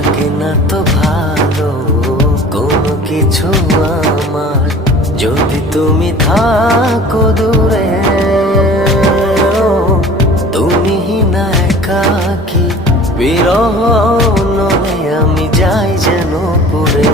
লাগে না তো ভালো কোনো কিছু আমার, যদি তুমি থাকো দূরে। তুমি না একাকি বিরহ নলে আমি যাই যেন পড়ে।